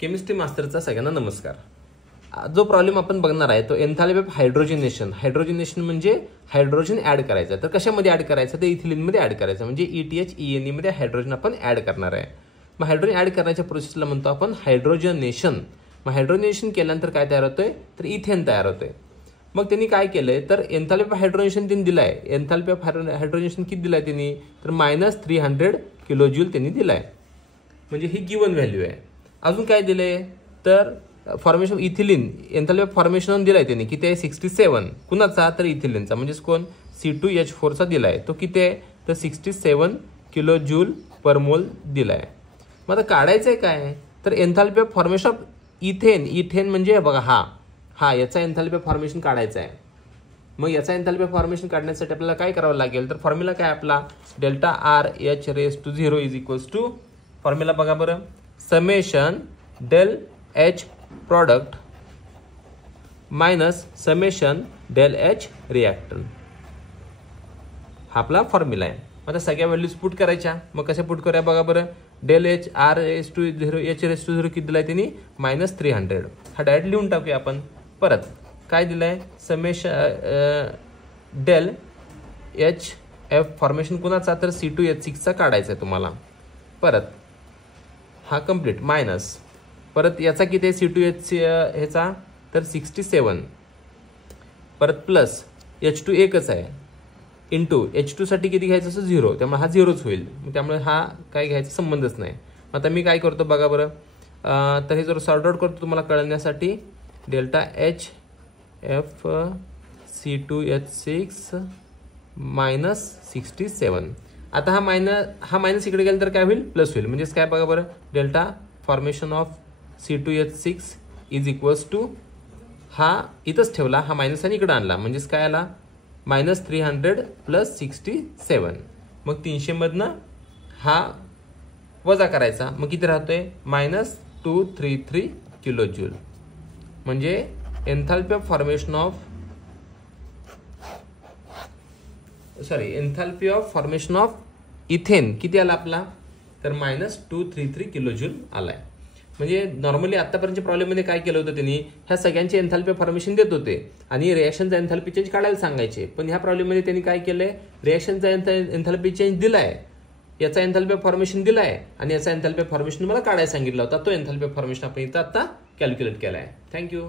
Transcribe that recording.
Chemistry मास्टरचा सगळ्यांना नमस्कार. जो प्रॉब्लेम आपण बघणार आहे तो एन्थाल्पी ऑफ हायड्रोजनेशन. हायड्रोजनेशन म्हणजे हायड्रोजन ऍड करायचा. तर कशामध्ये ऍड करायचं? तर इथिलीनमध्ये ऍड करायचं. म्हणजे ETH मध्ये हायड्रोजन आपण ऍड करणार आहे. मग हायड्रोजन ऍड करण्याच्या प्रोसेसला म्हणतो आपण हायड्रोजनेशन. मग हायड्रोजनेशन केल्यानंतर काय तयार होतंय? तर इथेन तयार होतंय. मग त्यांनी काय केलंय? तर एन्थाल्पी ऑफ हायड्रोजनेशन त्यांनी दिलाय. एन्थाल्पी ऑफ हायड्रोजनेशन किती दिलाय त्यांनी? तर -300 किलोजूल त्यांनी दिलाय. म्हणजे ही गिवन व्हॅल्यू आहे. अजून काय दिलंय? तर formation of ethylene enthalpy of formation दिलाय त्यांनी. किती आहे? 67. कुणाचा? तर इथिलीनचा. म्हणजे कोण? C2H4 चा दिलाय. तो किती आहे? तर 67 किलोजूल पर मोल दिलाय. मग आता काढायचंय काय? तर enthalpy of formation of ethane. Ethane म्हणजे बघा हा याचा एन्थाल्पी ऑफ फॉर्मेशन काढायचा आहे. मग याचा एन्थाल्पी ऑफ फॉर्मेशन काढण्यासाठी आपल्याला काय करावं लागेल? तर फॉर्म्युला काय आपला? Delta RH⁻⁴ is equals to formula बघा बरं, summation del H product minus summation del H reactant. हा आपला फॉर्म्युला आहे. आता सगळ्या व्हॅल्यूज पुट करायच्या. मग कशा पुट करूया बघा बरं. डेल HR⁻⁴ H⁻⁴ किती दिलाय त्यांनी? -300. हा डायरेक्ट लिहून टाकूया आपण. परत काय दिलंय? समेशन डेल HF फॉर्मेशन कुणाचा? तर C2H6 चा काढायचा आहे तुम्हाला. परत हा कम्प्लीट मायनस परत याचा किती आहे? C2H ह्याचा तर 67. परत प्लस H2 एकच आहे इंटू H2 साठी किती घ्यायचं? असं 0. त्यामुळे हा 0च होईल. त्यामुळे हा काय घ्यायचा संबंधच नाही. आता मी काय करतो बघा बरं. तर हे जर सॉर्ट आउट करतो तुम्हाला कळण्यासाठी. Delta HF C2H6 -67. आता हा मायनस इकडे गेला तर काय होईल? प्लस होईल. म्हणजेच काय बघा बरं. Delta formation of C2H6 is equals to हा इथंच ठेवला. हा मायनस आणि इकडे आणला. म्हणजेच काय आला? -300 + 67. मग 300 मधनं हा वजा करायचा. मग किती राहतोय? -233 किलोजूल. म्हणजे enthalpy of formation of ethane किती आला आपला? तर -233 किलोजूल आलाय. म्हणजे नॉर्मली आतापर्यंत प्रॉब्लेममध्ये काय केलं होतं त्यांनी? ह्या सगळ्यांचे एन्थाल्पी फॉर्मेशन देत होते आणि रिएक्शनचा एन्थाल्पी चेंज काढायला सांगायचे. पण ह्या प्रॉब्लेममध्ये त्यांनी काय केलंय? रिएक्शनचा एन्थाल्पी चेंज दिलाय, याचा एन्थाल्पी फॉर्मेशन दिलाय आणि याचा एन्थाल्पी फॉर्मेशन मला काढायला सांगितलं होता. तो एन्थाल्पी फॉर्मेशन आपण इथं आता कॅल्क्युलेट केलाय. थँक्यू.